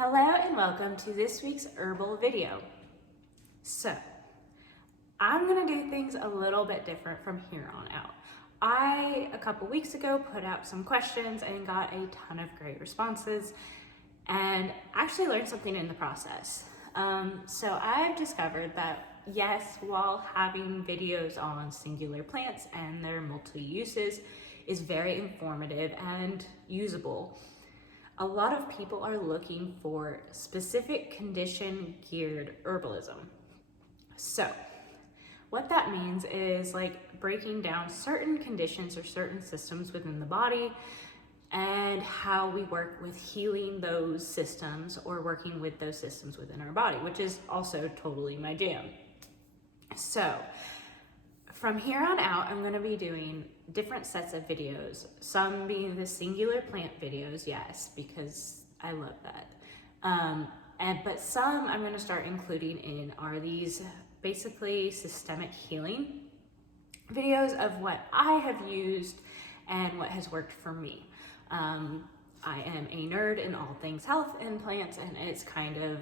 Hello and welcome to this week's herbal video. So, I'm gonna do things a little bit different from here on out. A couple weeks ago, put out some questions and got a ton of great responses and actually learned something in the process. So I've discovered that yes, while having videos on singular plants and their multi-uses is very informative and usable, a lot of people are looking for specific condition geared herbalism. So what that means is like breaking down certain conditions or certain systems within the body and how we work with healing those systems or working with those systems within our body, which is also totally my jam. So from here on out, I'm gonna be doing different sets of videos, some being the singular plant videos, yes, because I love that. But some I'm gonna start including in are these basically systemic healing videos of what I have used and what has worked for me. I am a nerd in all things health and plants, and it's kind of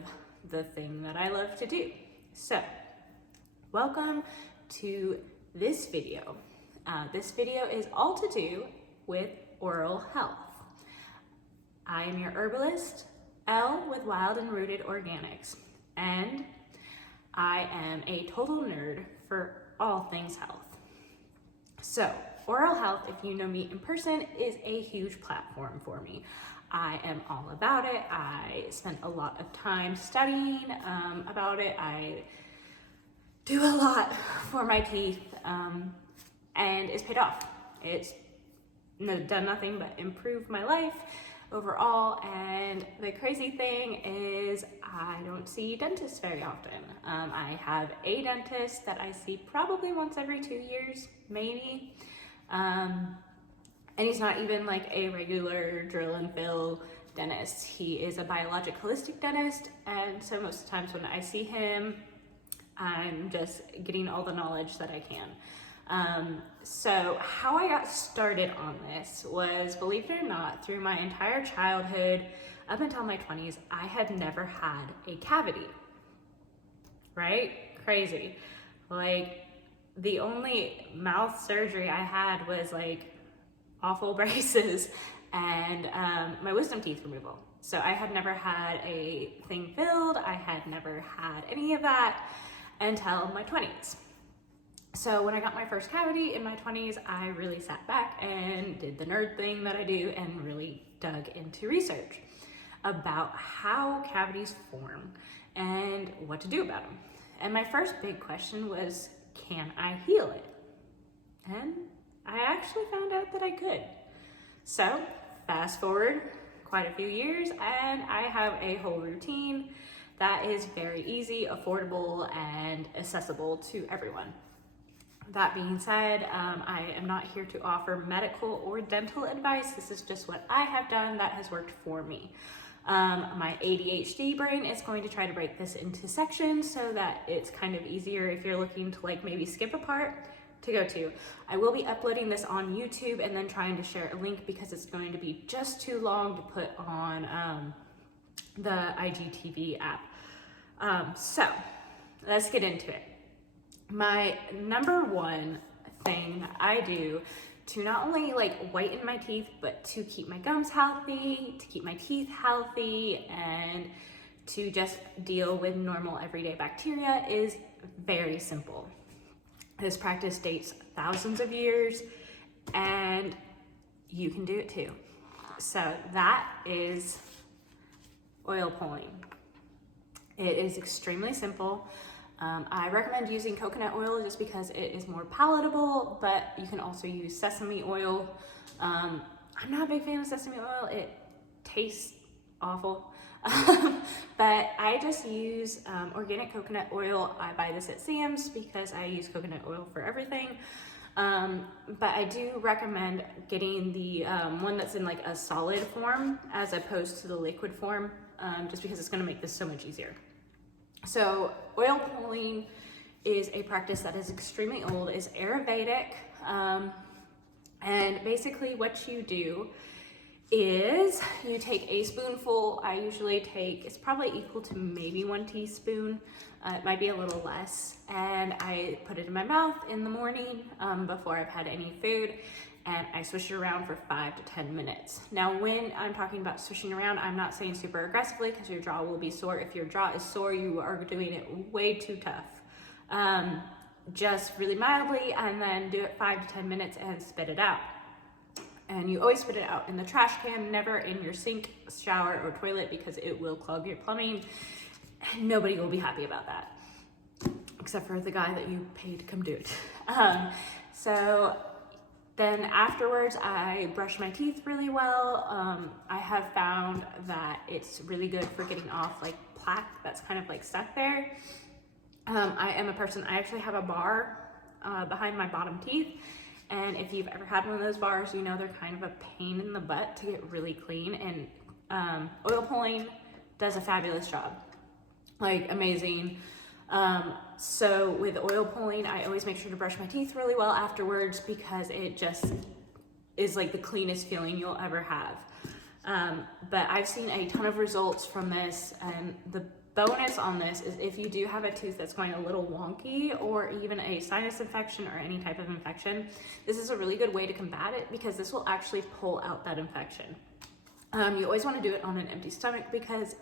the thing that I love to do. So, welcome to this video. This video is all to do with oral health. I am your herbalist, L with Wild and Rooted Organics, and I am a total nerd for all things health. So, oral health, if you know me in person, is a huge platform for me. I am all about it. I spent a lot of time studying about it. I do a lot for my teeth, and it's paid off. It's done nothing but improve my life overall, and the crazy thing is I don't see dentists very often. I have a dentist that I see probably once every 2 years, maybe, and he's not even like a regular drill and fill dentist. He is a biologic holistic dentist, and so most of the times when I see him, I'm just getting all the knowledge that I can. So how I got started on this was, believe it or not, through my entire childhood up until my 20s, I had never had a cavity, right? Crazy. Like, the only mouth surgery I had was like awful braces and my wisdom teeth removal. So I had never had a thing filled. I had never had any of that until my 20s. So when I got my first cavity in my 20s, I really sat back and did the nerd thing that I do and really dug into research about how cavities form and what to do about them. And my first big question was, can I heal it? And I actually found out that I could. So fast forward quite a few years and I have a whole routine that is very easy, affordable, and accessible to everyone. That being said, I am not here to offer medical or dental advice. This is just what I have done that has worked for me. My ADHD brain is going to try to break this into sections so that it's kind of easier if you're looking to like maybe skip a part to go to. I will be uploading this on YouTube and then trying to share a link because it's going to be just too long to put on the IGTV app. So let's get into it. My number one thing that I do to not only like whiten my teeth, but to keep my gums healthy, to keep my teeth healthy, and to just deal with normal everyday bacteria is very simple. This practice dates thousands of years and you can do it too. So that is oil pulling. It is extremely simple. I recommend using coconut oil just because it is more palatable, but you can also use sesame oil. I'm not a big fan of sesame oil. It tastes awful. But I just use organic coconut oil. I buy this at Sam's because I use coconut oil for everything. But I do recommend getting the one that's in like a solid form as opposed to the liquid form, just because it's going to make this so much easier. So oil pulling is a practice that is extremely old, is Ayurvedic, and basically what you do is you take a spoonful. I usually take, it's probably equal to maybe 1 teaspoon. It might be a little less. And I put it in my mouth in the morning before I've had any food. And I swish it around for 5 to 10 minutes. Now, when I'm talking about swishing around, I'm not saying super aggressively because your jaw will be sore. If your jaw is sore, you are doing it way too tough. Just really mildly, and then do it 5 to 10 minutes and spit it out. And you always spit it out in the trash can, never in your sink, shower, or toilet, because it will clog your plumbing. And nobody will be happy about that, except for the guy that you paid to come do it. So then afterwards, I brush my teeth really well. I have found that it's really good for getting off like plaque that's kind of like stuck there. I am a person, I actually have a bar behind my bottom teeth. And if you've ever had one of those bars, you know they're kind of a pain in the butt to get really clean. And oil pulling does a fabulous job, like amazing. So with oil pulling, I always make sure to brush my teeth really well afterwards, because it just is like the cleanest feeling you'll ever have. But I've seen a ton of results from this, and the bonus on this is if you do have a tooth that's going a little wonky, or even a sinus infection or any type of infection, this is a really good way to combat it, because this will actually pull out that infection. You always want to do it on an empty stomach, because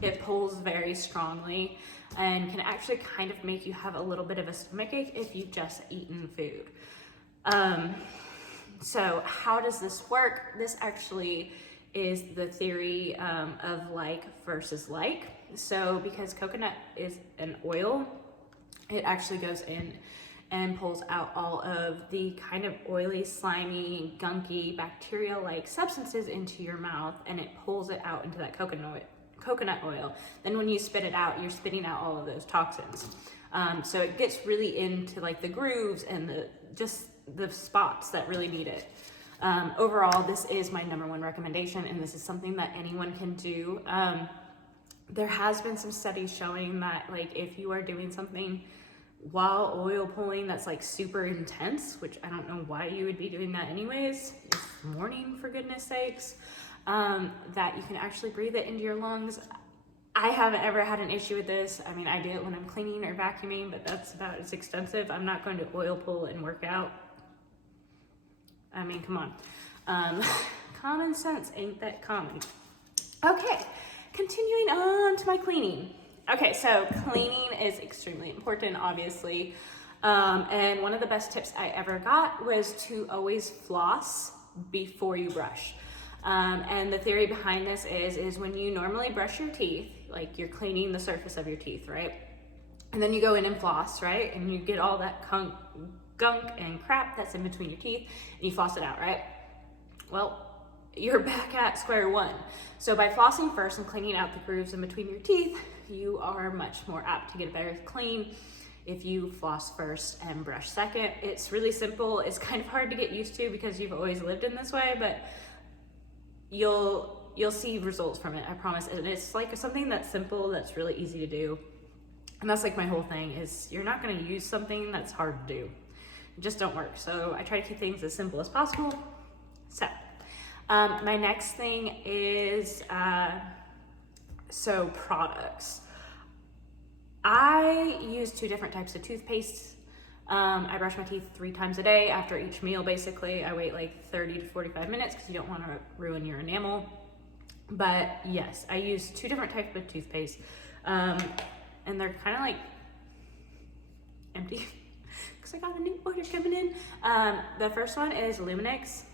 it pulls very strongly and can actually kind of make you have a little bit of a stomachache if you've just eaten food. So how does this work? This actually is the theory of like versus like. So because coconut is an oil, it actually goes in and pulls out all of the kind of oily, slimy, gunky, bacteria-like substances into your mouth, and it pulls it out into that coconut oil. Then when you spit it out, you're spitting out all of those toxins. So it gets really into like the grooves and the spots that really need it. Overall, this is my #1 recommendation, and this is something that anyone can do. There has been some studies showing that like if you are doing something while oil pulling that's like super intense, which I don't know why you would be doing that anyways, it's morning for goodness sakes, that you can actually breathe it into your lungs. I haven't ever had an issue with this. I mean, I do it when I'm cleaning or vacuuming, but that's about as extensive. I'm not going to oil pull and work out. I mean, come on. Common sense ain't that common. Okay, continuing on to my cleaning. Okay, so cleaning is extremely important, obviously. And one of the best tips I ever got was to always floss before you brush. And the theory behind this is when you normally brush your teeth, like you're cleaning the surface of your teeth, right? And then you go in and floss, right? And you get all that gunk and crap that's in between your teeth, and you floss it out, right? Well, you're back at square one. So by flossing first and cleaning out the grooves in between your teeth, you are much more apt to get a better clean if you floss first and brush second. It's really simple. It's kind of hard to get used to because you've always lived in this way, but you'll see results from it, I promise. And it's like something that's simple, that's really easy to do. And that's like my whole thing is you're not gonna use something that's hard to do. It just don't work. So I try to keep things as simple as possible. So my next thing is, so products. I use 2 different types of toothpaste. I brush my teeth 3 times a day after each meal, basically. I wait like 30 to 45 minutes because you don't want to ruin your enamel. But yes, I use 2 different types of toothpaste. And they're kind of like empty because I got a new order coming in. The first one is Luminose.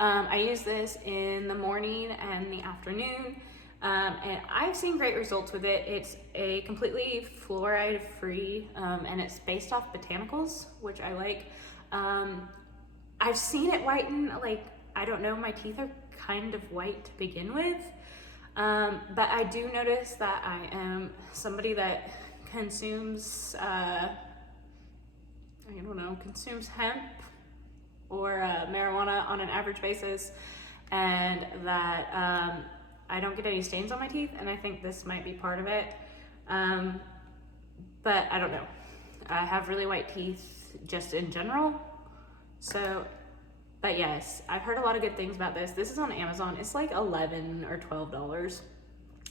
I use this in the morning and the afternoon. And I've seen great results with it. It's a completely fluoride free, and it's based off botanicals, which I like. I've seen it whiten, like, I don't know, my teeth are kind of white to begin with. But I do notice that I am somebody that consumes, consumes hemp or marijuana on an average basis, and that I don't get any stains on my teeth, and I think this might be part of it. But I don't know. I have really white teeth just in general, so But yes, I've heard a lot of good things about this. This is on Amazon. It's like $11 or $12.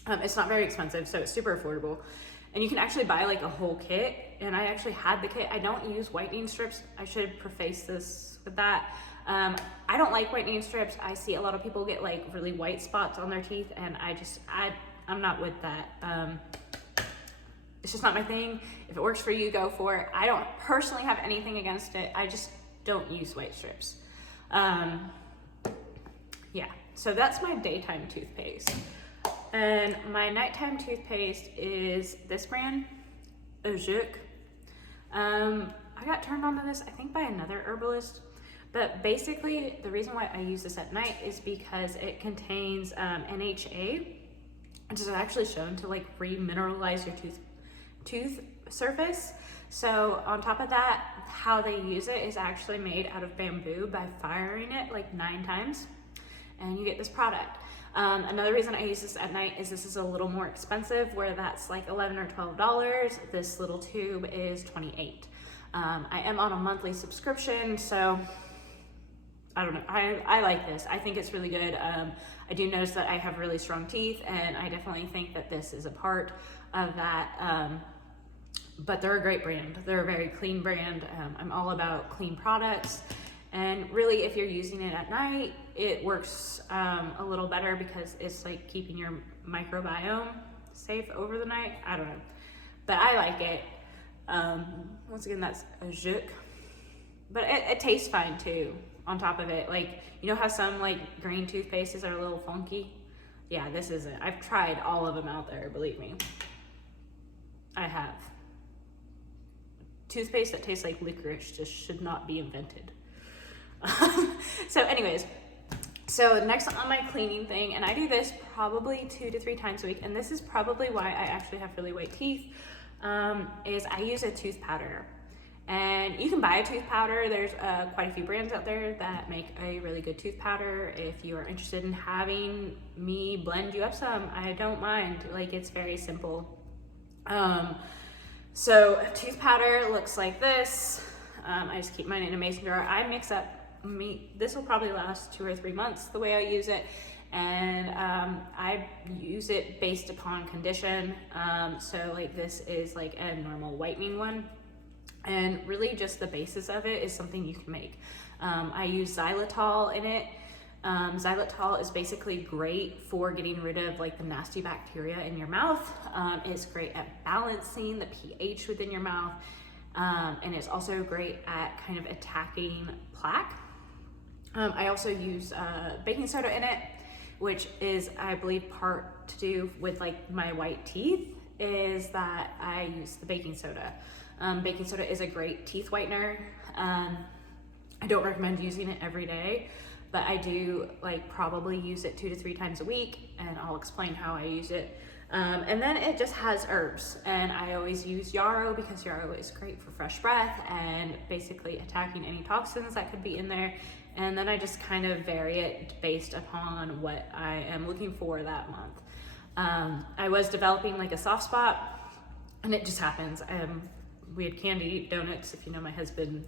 It's not very expensive, so it's super affordable. And you can actually buy like a whole kit. And I actually had the kit. I don't use whitening strips. I should preface this with that. I don't like whitening strips. I see a lot of people get like really white spots on their teeth, and I'm not with that. It's just not my thing. If it works for you, go for it. I don't personally have anything against it. I just don't use white strips. Yeah, so that's my daytime toothpaste. And my nighttime toothpaste is this brand, Ajuk. I got turned on to this, I think, by another herbalist. But basically, the reason why I use this at night is because it contains NHA, which is actually shown to like remineralize your tooth surface. So on top of that, how they use it is actually made out of bamboo by firing it like 9 times, and you get this product. Another reason I use this at night is this is a little more expensive, where that's like $11 or $12. This little tube is $28. I am on a monthly subscription, so I don't know. I like this. I think it's really good. I do notice that I have really strong teeth, and I definitely think that this is a part of that. But they're a great brand. They're a very clean brand. I'm all about clean products. And really, if you're using it at night, it works a little better because it's like keeping your microbiome safe over the night. I don't know. But I like it. Once again, that's Ajuk. But it tastes fine too. On top of it, like, you know how some like green toothpastes are a little funky? Yeah, this isn't. I've tried all of them out there, believe me. I have. Toothpaste that tastes like licorice just should not be invented. So anyways, so next on my cleaning thing, and I do this probably 2 to 3 times a week, and this is probably why I actually have really white teeth, is I use a tooth powder. And you can buy a tooth powder. There's quite a few brands out there that make a really good tooth powder. If you are interested in having me blend you up some, I don't mind. Like, it's very simple. So tooth powder looks like this. I just keep mine in a mason jar. I mix up this will probably last 2 or 3 months the way I use it. And I use it based upon condition. So like this is like a normal whitening one. And really just the basis of it is something you can make. I use xylitol in it. Xylitol is basically great for getting rid of like the nasty bacteria in your mouth. It's great at balancing the pH within your mouth. And it's also great at kind of attacking plaque. I also use baking soda in it, which is, I believe, part to do with like my white teeth, is that I use the baking soda. Baking soda is a great teeth whitener. I don't recommend using it every day, but I do like probably use it 2 to 3 times a week, and I'll explain how I use it. And then it just has herbs, and I always use yarrow because yarrow is great for fresh breath and basically attacking any toxins that could be in there. And then I just kind of vary it based upon what I am looking for that month. I was developing like a soft spot, and it just happens. We had candy donuts. If you know my husband,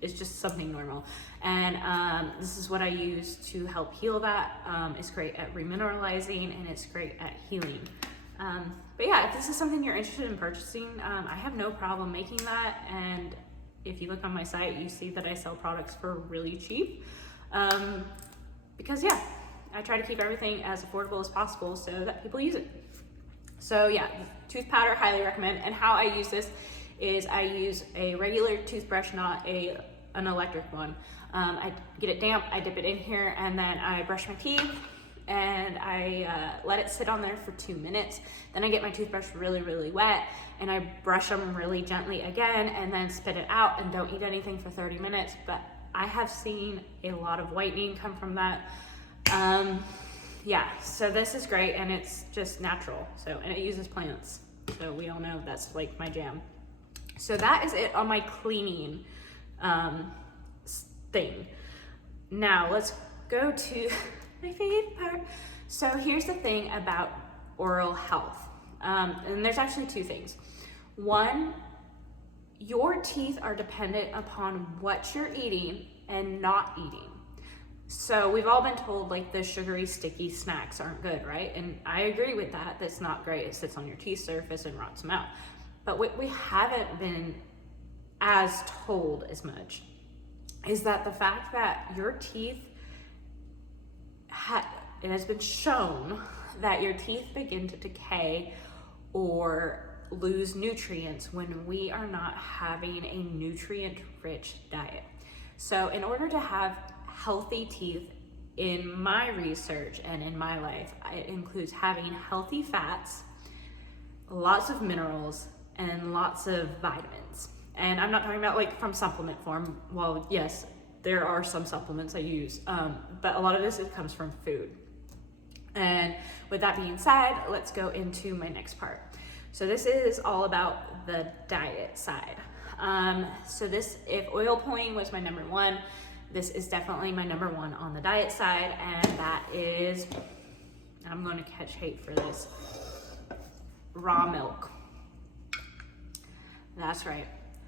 it's just something normal. And this is what I use to help heal that. It's great at remineralizing, and it's great at healing. But yeah, if this is something you're interested in purchasing, I have no problem making that. And if you look on my site, you see that I sell products for really cheap. Because yeah, I try to keep everything as affordable as possible so that people use it. So yeah, tooth powder, highly recommend. And how I use this is I use a regular toothbrush, not an electric one. I get it damp, I dip it in here, and then I brush my teeth, and I let it sit on there for 2 minutes. Then I get my toothbrush really, really wet, and I brush them really gently again, and then spit it out, and don't eat anything for 30 minutes. But I have seen a lot of whitening come from that. Yeah, so this is great, and it's just natural. And it uses plants. So we all know that's like my jam. So that is it on my cleaning thing. Now let's go to my favorite part. So here's the thing about oral health. And there's actually 2 things. One, your teeth are dependent upon what you're eating and not eating. So we've all been told like the sugary, sticky snacks aren't good, right? And I agree with that. That's not great. It sits on your teeth surface and rots them out. But what we haven't been as told as much is that the fact that your teeth, it has been shown that your teeth begin to decay or lose nutrients when we are not having a nutrient-rich diet. So in order to have healthy teeth, in my research and in my life, it includes having healthy fats, lots of minerals, and lots of vitamins. And I'm not talking about like from supplement form. Well, yes, there are some supplements I use, but a lot of this comes from food. And with that being said, let's go into my next part. So this is all about the diet side. So this, if oil pulling was my number one, this is definitely my number one on the diet side, and that is, I'm going to catch hate for this, raw milk. That's right.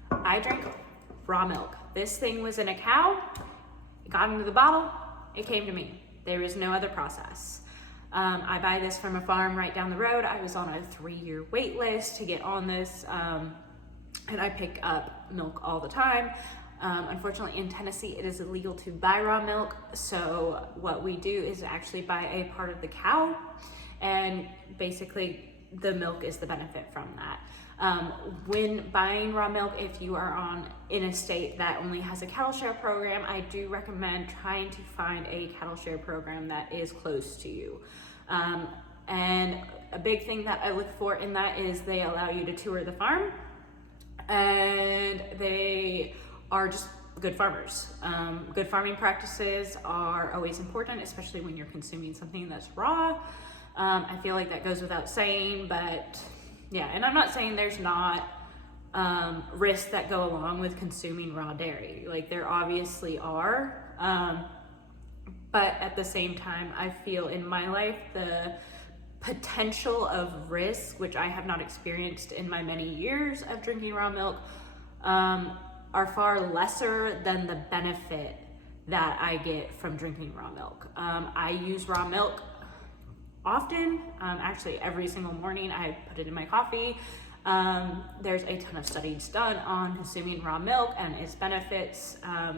I drink raw milk. This thing was in a cow, it got into the bottle, it came to me. There is no other process. I buy this from a farm right down the road. I was on a 3-year wait list to get on this, and I pick up milk all the time. Unfortunately, in Tennessee, it is illegal to buy raw milk. So what we do is actually buy a part of the cow, and basically the milk is the benefit from that. When buying raw milk, if you are in a state that only has a cattle share program, I do recommend trying to find a cattle share program that is close to you. And a big thing that I look for in that is they allow you to tour the farm, and they are just good farmers. Good farming practices are always important, especially when you're consuming something that's raw. I feel like that goes without saying, but yeah, and I'm not saying there's not risks that go along with consuming raw dairy. Like there obviously are, but at the same time, I feel in my life the potential of risk, which I have not experienced in my many years of drinking raw milk, are far lesser than the benefit that I get from drinking raw milk. I use raw milk often, actually every single morning I put it in my coffee. There's a ton of studies done on consuming raw milk and its benefits. I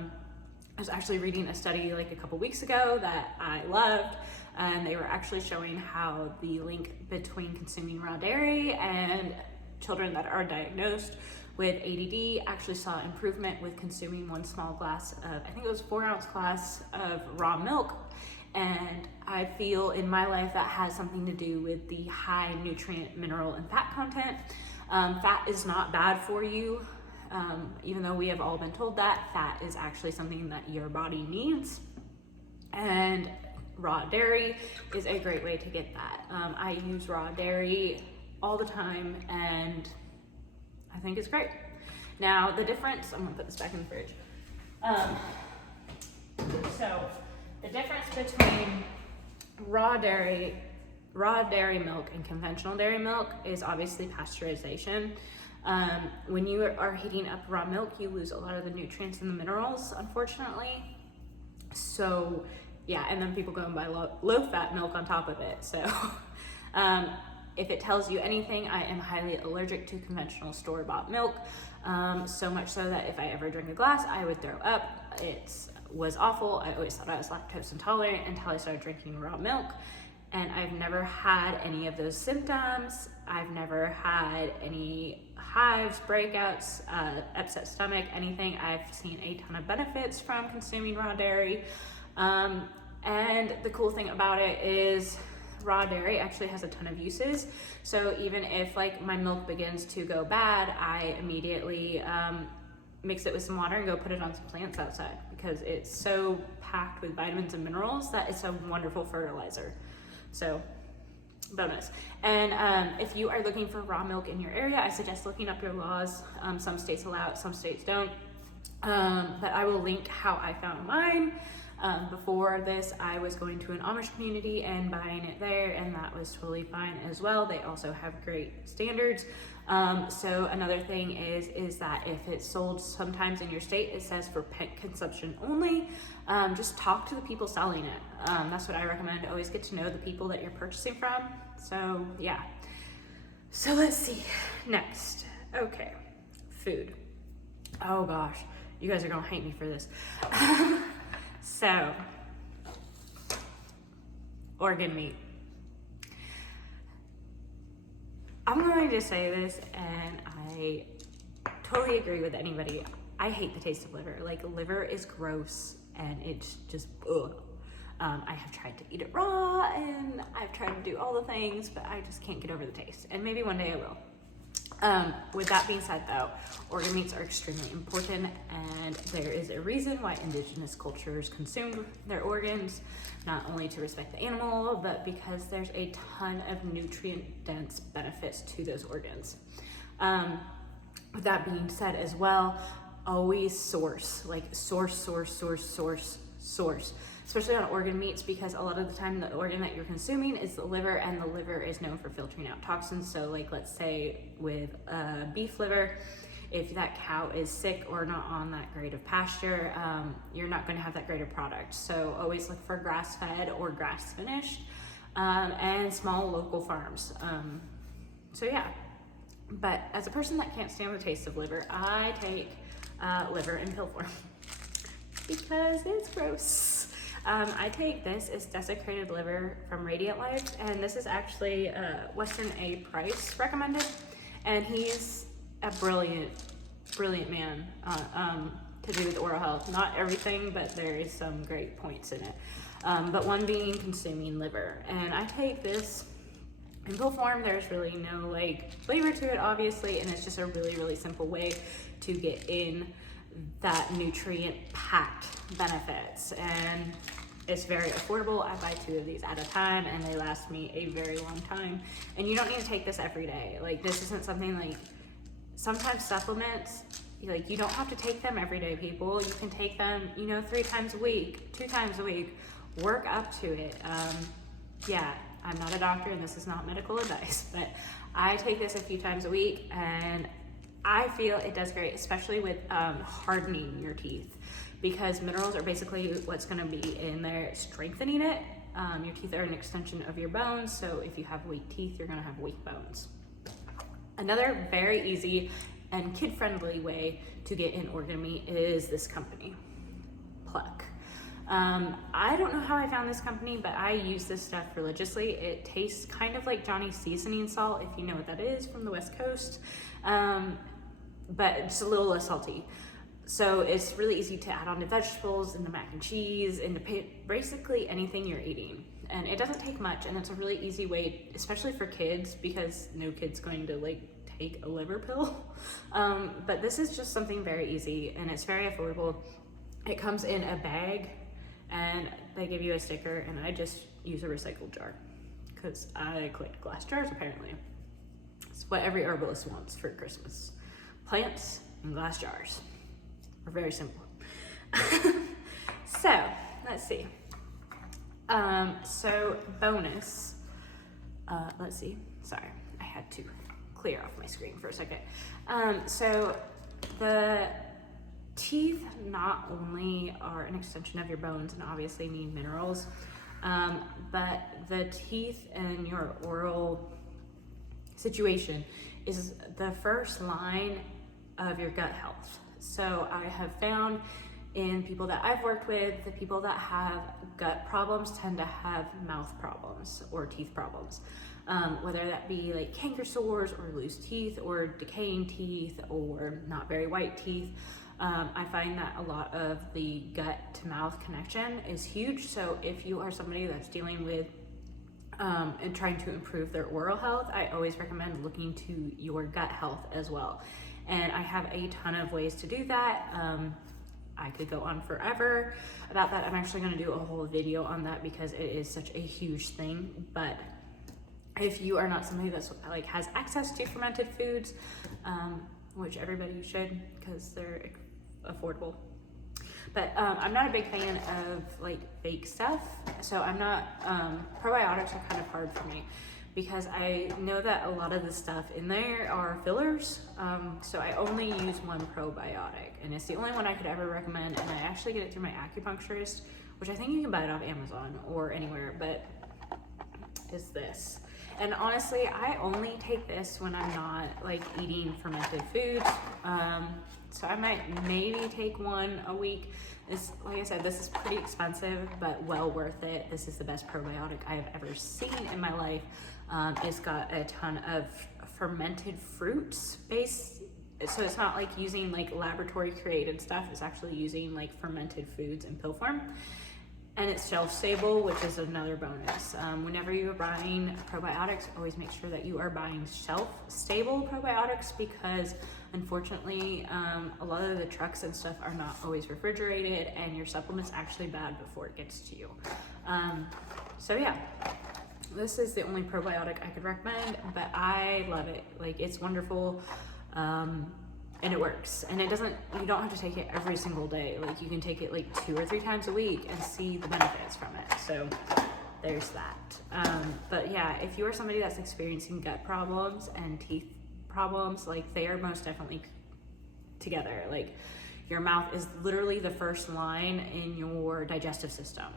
was actually reading a study like a couple weeks ago that I loved, and they were actually showing how the link between consuming raw dairy and children that are diagnosed with ADD actually saw improvement with consuming one small glass of, I think it was 4-ounce glass of raw milk. And I feel in my life that has something to do with the high nutrient, mineral, and fat content. Fat is not bad for you. Even though we have all been told that, fat is actually something that your body needs. And raw dairy is a great way to get that. I use raw dairy all the time, and I think it's great. Now the difference, I'm gonna put this back in the fridge. So the difference between raw dairy milk and conventional dairy milk is obviously pasteurization. When you are heating up raw milk, you lose a lot of the nutrients and the minerals, unfortunately. So yeah, and then people go and buy low fat milk on top of it. So if it tells you anything, I am highly allergic to conventional store-bought milk. So much so that if I ever drink a glass, I would throw up. It was awful. I always thought I was lactose intolerant until I started drinking raw milk. And I've never had any of those symptoms. I've never had any hives, breakouts, upset stomach, anything. I've seen a ton of benefits from consuming raw dairy. And the cool thing about it is raw dairy actually has a ton of uses. So even if like my milk begins to go bad, I immediately mix it with some water and go put it on some plants outside, because it's so packed with vitamins and minerals that it's a wonderful fertilizer. So bonus. And if you are looking for raw milk in your area, I suggest looking up your laws. Some states allow it, some states don't. But I will link how I found mine. Before this, I was going to an Amish community and buying it there, and that was totally fine as well. They also have great standards. So another thing is that if it's sold sometimes in your state, it says for pet consumption only. Just talk to the people selling it. That's what I recommend. Always get to know the people that you're purchasing from. So yeah. So let's see. Next. Okay. Food. Oh gosh. You guys are gonna hate me for this. So, organ meat. I'm going to say this, and I totally agree with anybody. I hate the taste of liver. Like, liver is gross, and it's just, ugh. I have tried to eat it raw, and I've tried to do all the things, but I just can't get over the taste. And maybe one day I will. With that being said though, organ meats are extremely important, and there is a reason why indigenous cultures consume their organs, not only to respect the animal, but because there's a ton of nutrient dense benefits to those organs. With that being said as well, always source, especially on organ meats, because a lot of the time the organ that you're consuming is the liver, and the liver is known for filtering out toxins. So like, let's say with beef liver, if that cow is sick or not on that grade of pasture, you're not going to have that grade of product. So always look for grass-fed or grass-finished, and small local farms. So yeah, but as a person that can't stand the taste of liver, I take liver in pill form because it's gross. I take this, it's desiccated liver from Radiant Life, and this is actually Western A. Price recommended, and he's a brilliant man to do with oral health. Not everything, but there is some great points in it. But one being consuming liver, and I take this in pill form. There's really no like flavor to it, obviously, and it's just a really simple way to get in that nutrient packed benefits, and it's very affordable. I buy 2 of these at a time, and they last me a very long time. And you don't need to take this every day. Like, this isn't something like, sometimes supplements, like, you don't have to take them every day, people. You can take them, 3 times a week, 2 times a week, work up to it. Yeah, I'm not a doctor, and this is not medical advice, but I take this a few times a week, and I feel it does great, especially with hardening your teeth, because minerals are basically what's going to be in there strengthening it. Your teeth are an extension of your bones, so if you have weak teeth, you're going to have weak bones. Another very easy and kid-friendly way to get in organ meat is this company, Pluck. I don't know how I found this company, but I use this stuff religiously. It tastes kind of like Johnny's seasoning salt, if you know what that is from the West Coast, but it's a little less salty. So it's really easy to add on to vegetables, into mac and cheese, into basically anything you're eating. And it doesn't take much, and it's a really easy way, especially for kids, because no kid's going to like take a liver pill. But this is just something very easy, and it's very affordable. It comes in a bag, and they give you a sticker, and I just use a recycled jar because I collect glass jars apparently. It's what every herbalist wants for Christmas. Plants and glass jars. Are very simple. So let's see. So bonus, let's see. Sorry, I had to clear off my screen for a second. So the teeth not only are an extension of your bones and obviously need minerals, but the teeth and your oral situation is the first line of your gut health. So I have found in people that I've worked with, the people that have gut problems tend to have mouth problems or teeth problems, whether that be like canker sores or loose teeth or decaying teeth or not very white teeth. I find that a lot of the gut to mouth connection is huge. So if you are somebody that's dealing with and trying to improve their oral health, I always recommend looking to your gut health as well. And I have a ton of ways to do that. I could go on forever about that. I'm actually going to do a whole video on that because it is such a huge thing. But if you are not somebody that's like has access to fermented foods, which everybody should because they're affordable. But I'm not a big fan of like fake stuff. So I'm not, probiotics are kind of hard for me. because I know that a lot of the stuff in there are fillers. So I only use one probiotic, and it's the only one I could ever recommend, and I actually get it through my acupuncturist, which I think you can buy it off Amazon or anywhere, but is this. And honestly, I only take this when I'm not like eating fermented foods. So I might maybe take one a week. This, like I said, this is pretty expensive, but well worth it. This is the best probiotic I have ever seen in my life. It's got a ton of fermented fruits based, so it's not like using like laboratory created stuff. It's actually using like fermented foods in pill form. And it's shelf stable, which is another bonus. Whenever you are buying probiotics, always make sure that you are buying shelf stable probiotics, because unfortunately, a lot of the trucks and stuff are not always refrigerated, and your supplement's actually bad before it gets to you. So yeah, this is the only probiotic I could recommend, but I love it. Like, it's wonderful. And it works, and it doesn't, you don't have to take it every single day. Like, you can take it like 2 or 3 times a week and see the benefits from it. So there's that. But yeah, if you are somebody that's experiencing gut problems and teeth problems, like, they are most definitely together. Like, your mouth is literally the first line in your digestive system,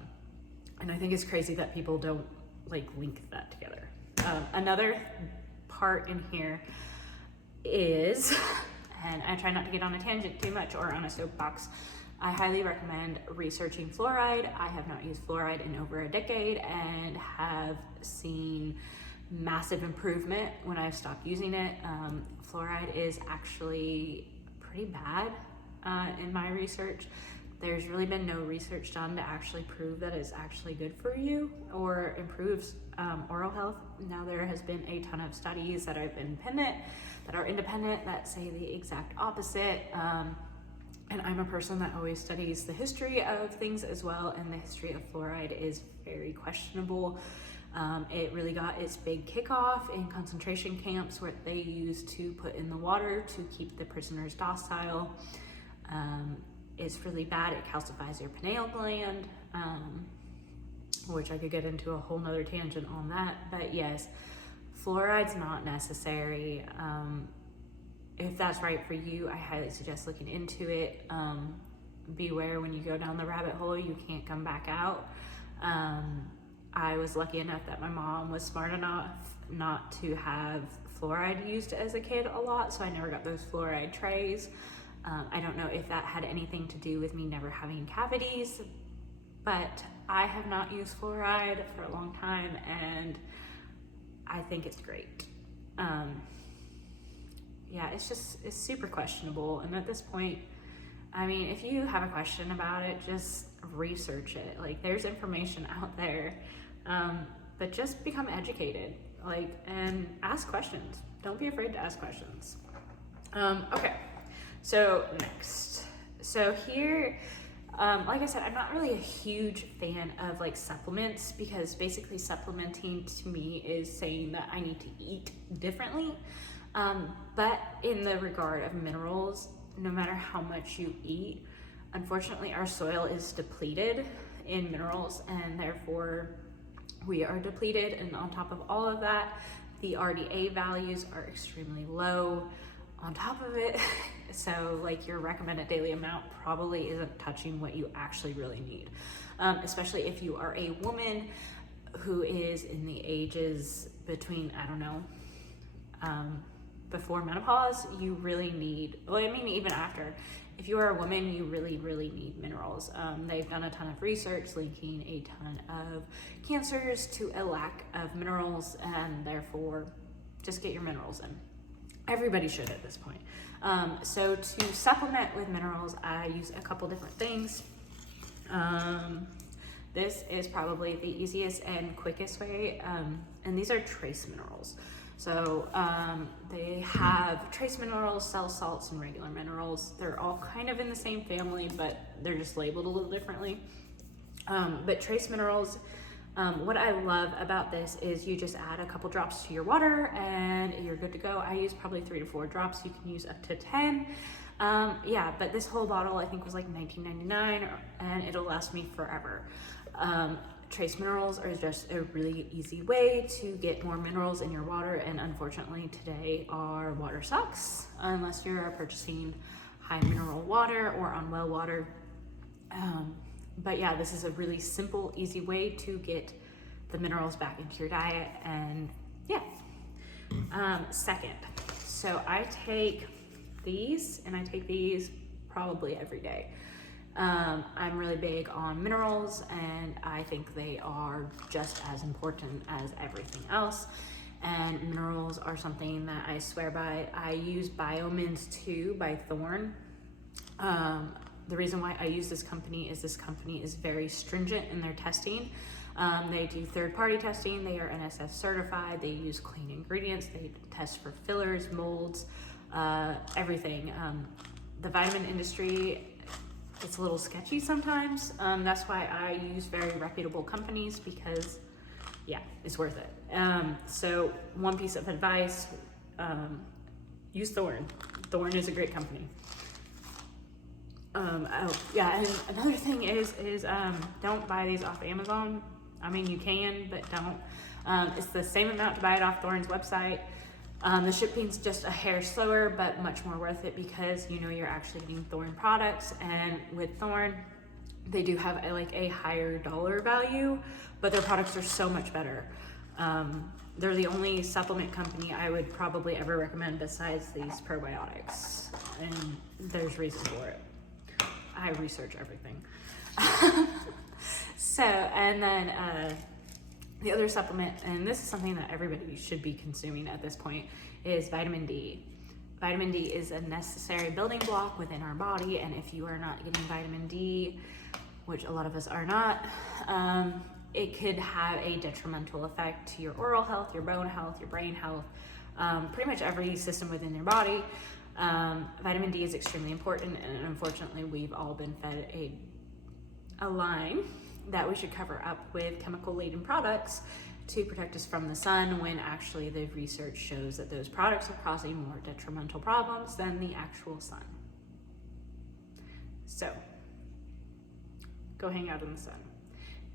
and I think it's crazy that people don't like link that together. Another part in here is and I try not to get on a tangent too much or on a soapbox, I highly recommend researching fluoride. I have not used fluoride in over a decade and have seen massive improvement when I've stopped using it. Fluoride is actually pretty bad in my research. There's really been no research done to actually prove that it's actually good for you or improves oral health. Now, there has been a ton of studies that are independent that say the exact opposite. And I'm a person that always studies the history of things as well, and the history of fluoride is very questionable. It really got its big kickoff in concentration camps, where they used to put in the water to keep the prisoners docile. It's really bad. It calcifies your pineal gland, which I could get into a whole nother tangent on that. But yes, fluoride's not necessary. If that's right for you, I highly suggest looking into it. Beware, when you go down the rabbit hole, you can't come back out. I was lucky enough that my mom was smart enough not to have fluoride used as a kid a lot, so I never got those fluoride trays. I don't know if that had anything to do with me never having cavities, but I have not used fluoride for a long time, and I think it's great. Yeah, it's super questionable. And at this point, I mean, if you have a question about it, just research it. Like, there's information out there, but just become educated, like, and ask questions. Don't be afraid to ask questions. Okay, so next. So here, like I said, I'm not really a huge fan of like supplements, because basically supplementing to me is saying that I need to eat differently. But in the regard of minerals, no matter how much you eat, unfortunately our soil is depleted in minerals, and therefore we are depleted. And on top of all of that, the RDA values are extremely low on top of it. So like, your recommended daily amount probably isn't touching what you actually really need. Especially if you are a woman who is in the ages between, I don't know, before menopause, you really need, well, I mean, even after, if you are a woman, you really, really need minerals. They've done a ton of research linking a ton of cancers to a lack of minerals, and therefore just get your minerals in. Everybody should at this point. So to supplement with minerals, I use a couple different things. This is probably the easiest and quickest way, and these are trace minerals. So they have trace minerals, cell salts, and regular minerals. They're all kind of in the same family, but they're just labeled a little differently. But trace minerals, what I love about this is you just add a couple drops to your water and you're good to go. I use probably 3 to 4 drops. You can use up to 10. Yeah, but this whole bottle I think was like $19.99, and it'll last me forever. trace minerals are just a really easy way to get more minerals in your water, and unfortunately today our water sucks unless you're purchasing high mineral water or on well water. But yeah, this is a really simple, easy way to get the minerals back into your diet. And yeah. Second, so I take these, and I take these probably every day. I'm really big on minerals, and I think they are just as important as everything else. And minerals are something that I swear by. I use BioMins 2 by Thorne. The reason why I use this company is very stringent in their testing. They do third-party testing. They are NSF certified. They use clean ingredients. They test for fillers, molds, everything. The vitamin industry, it's a little sketchy sometimes. That's why I use very reputable companies, because yeah, it's worth it. So one piece of advice, use Thorne. Thorne is a great company. Oh yeah, and another thing is don't buy these off Amazon. I mean, you can, but don't. It's the same amount to buy it off Thorne's website. The shipping's just a hair slower, but much more worth it, because you know you're actually getting Thorne products. And with Thorne, they do have a higher dollar value, but their products are so much better. They're the only supplement company I would probably ever recommend besides these probiotics, and there's reason for it. I research everything. So, and then the other supplement, and this is something that everybody should be consuming at this point, is vitamin D. Vitamin D is a necessary building block within our body, and if you are not getting vitamin D, which a lot of us are not, it could have a detrimental effect to your oral health, your bone health, your brain health, pretty much every system within your body. Vitamin D is extremely important, and unfortunately we've all been fed a line that we should cover up with chemical-laden products to protect us from the sun, when actually the research shows that those products are causing more detrimental problems than the actual sun. So go hang out in the sun.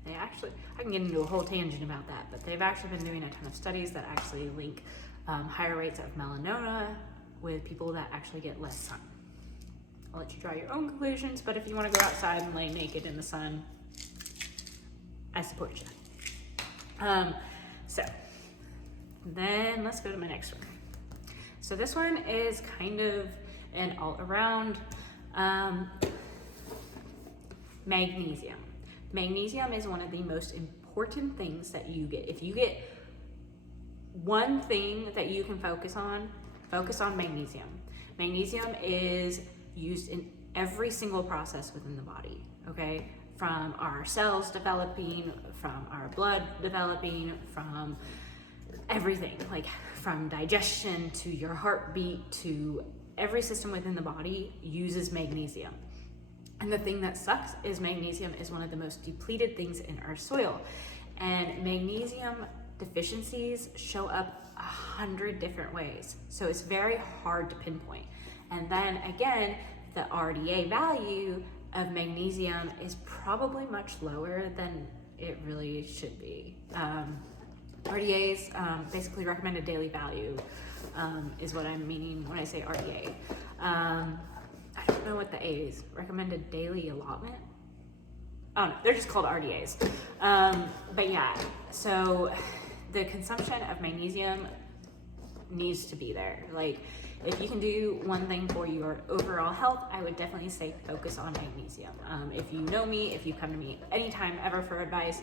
I can get into a whole tangent about that, but they've actually been doing a ton of studies that actually link higher rates of melanoma with people that actually get less sun. I'll let you draw your own conclusions, but if you want to go outside and lay naked in the sun, I support you. So then let's go to my next one. So this one is kind of an all-around magnesium. Magnesium is one of the most important things that you get. If you get one thing that you can focus on magnesium. Magnesium is used in every single process within the body, okay? From our cells developing, from our blood developing, from everything, like from digestion to your heartbeat to every system within the body uses magnesium. And the thing that sucks is magnesium is one of the most depleted things in our soil. And magnesium deficiencies show up 100 different ways. So it's very hard to pinpoint. And then again, the RDA value of magnesium is probably much lower than it really should be. RDA's basically recommended daily value is what I'm meaning when I say RDA. I don't know what the A is. Recommended daily allotment? Oh no, they're just called RDAs. But yeah, so the consumption of magnesium needs to be there. Like, if you can do one thing for your overall health, I would definitely say focus on magnesium. If you know me, if you come to me anytime ever for advice,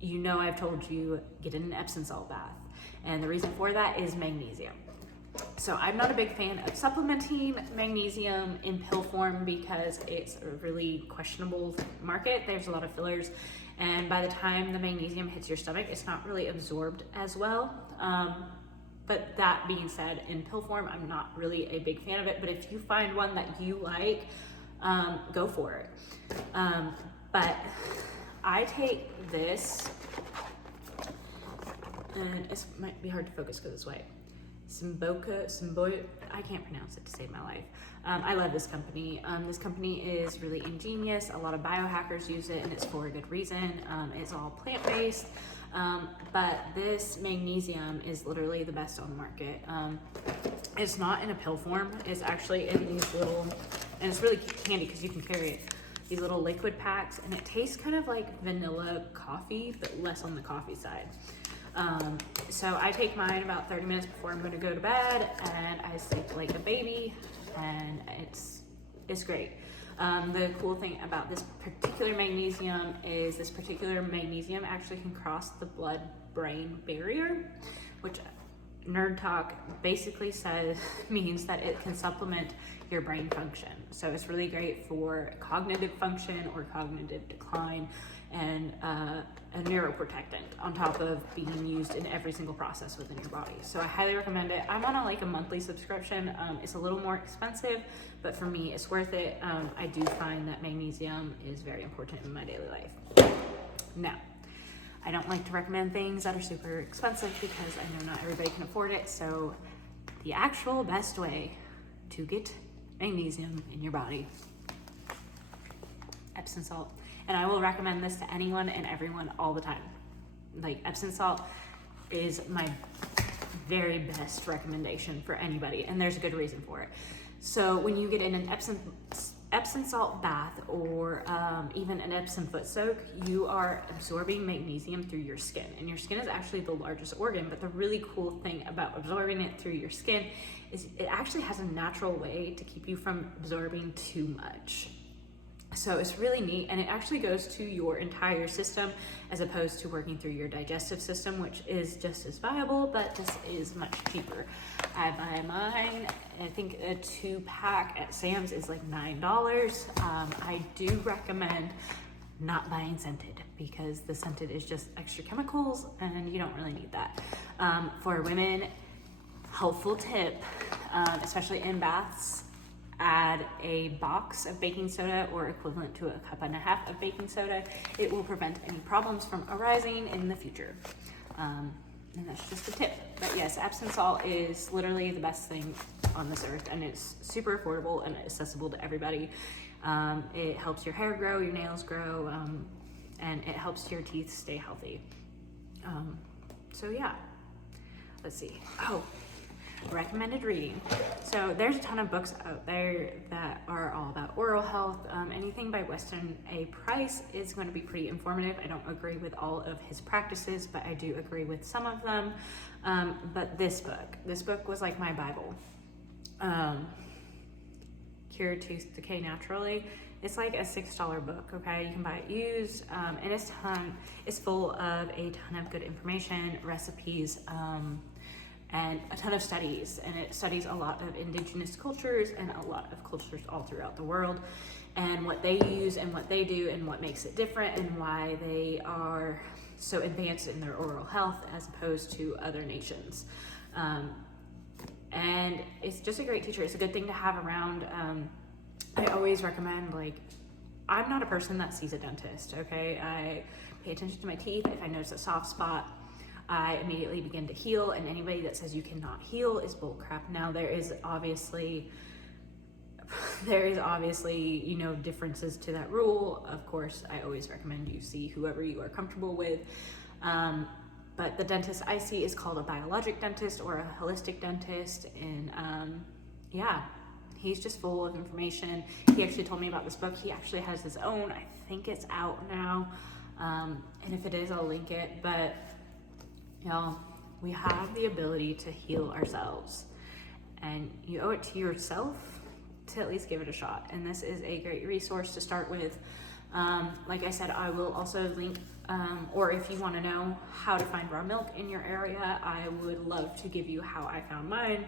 you know I've told you get in an Epsom salt bath. And the reason for that is magnesium. So I'm not a big fan of supplementing magnesium in pill form because it's a really questionable market. There's a lot of fillers, and by the time the magnesium hits your stomach, it's not really absorbed as well. But that being said, in pill form, I'm not really a big fan of it. But if you find one that you like, go for it. But I take this, and it might be hard to focus because it's white. I can't pronounce it to save my life. I love this company. This company is really ingenious. A lot of biohackers use it, and it's for a good reason. It's all plant-based, but this magnesium is literally the best on the market. It's not in a pill form. It's actually in these little, and it's really handy because you can carry it, these little liquid packs, and it tastes kind of like vanilla coffee, but less on the coffee side. So I take mine about 30 minutes before I'm going to go to bed, and I sleep like a baby, and it's great. The cool thing about this particular magnesium is this particular magnesium actually can cross the blood-brain barrier, which nerd talk basically means that it can supplement your brain function. So it's really great for cognitive function or cognitive decline, and a neuroprotectant on top of being used in every single process within your body. So I highly recommend it. I'm on a monthly subscription. It's a little more expensive, but for me it's worth it. I do find that magnesium is very important in my daily life. Now, I don't like to recommend things that are super expensive because I know not everybody can afford it. So the actual best way to get magnesium in your body, Epsom salt. And I will recommend this to anyone and everyone all the time. Like, Epsom salt is my very best recommendation for anybody, and there's a good reason for it. So when you get in an Epsom salt bath or even an Epsom foot soak, you are absorbing magnesium through your skin, and your skin is actually the largest organ. But the really cool thing about absorbing it through your skin is it actually has a natural way to keep you from absorbing too much. So it's really neat, and it actually goes to your entire system as opposed to working through your digestive system, which is just as viable, but this is much cheaper. I buy mine, I think a 2-pack at Sam's is like $9. I do recommend not buying scented because the scented is just extra chemicals and you don't really need that. For women, helpful tip, especially in baths, add a box of baking soda or equivalent to a 1.5 cups of baking soda. It will prevent any problems from arising in the future. And that's just a tip. But yes, Epsom salt is literally the best thing on this earth, and it's super affordable and accessible to everybody. It helps your hair grow, your nails grow, and it helps your teeth stay healthy. So yeah, let's see. Oh, recommended reading. So there's a ton of books out there that are all about oral health. Anything by Weston A. Price is going to be pretty informative. I don't agree with all of his practices, but I do agree with some of them. But this book was like my Bible. Cure Tooth Decay Naturally. It's like a $6 book, okay? You can buy it used, and it's full of a ton of good information, recipes, and a ton of studies, and it studies a lot of indigenous cultures and a lot of cultures all throughout the world, and what they use and what they do and what makes it different and why they are so advanced in their oral health as opposed to other nations. And it's just a great teacher. It's a good thing to have around. I always recommend, like, I'm not a person that sees a dentist, okay? I pay attention to my teeth. If I notice a soft spot, I immediately begin to heal, and anybody that says you cannot heal is bullcrap. Now, there is obviously, you know, differences to that rule. Of course, I always recommend you see whoever you are comfortable with. But the dentist I see is called a biologic dentist or a holistic dentist, and yeah, he's just full of information. He actually told me about this book. He actually has his own. I think it's out now, and if it is, I'll link it. But y'all, we have the ability to heal ourselves, and you owe it to yourself to at least give it a shot. And this is a great resource to start with. Like I said, I will also link, or if you want to know how to find raw milk in your area, I would love to give you how I found mine.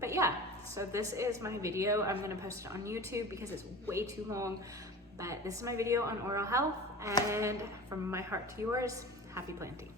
But yeah, so this is my video. I'm going to post it on YouTube because it's way too long. But this is my video on oral health, and from my heart to yours, happy planting.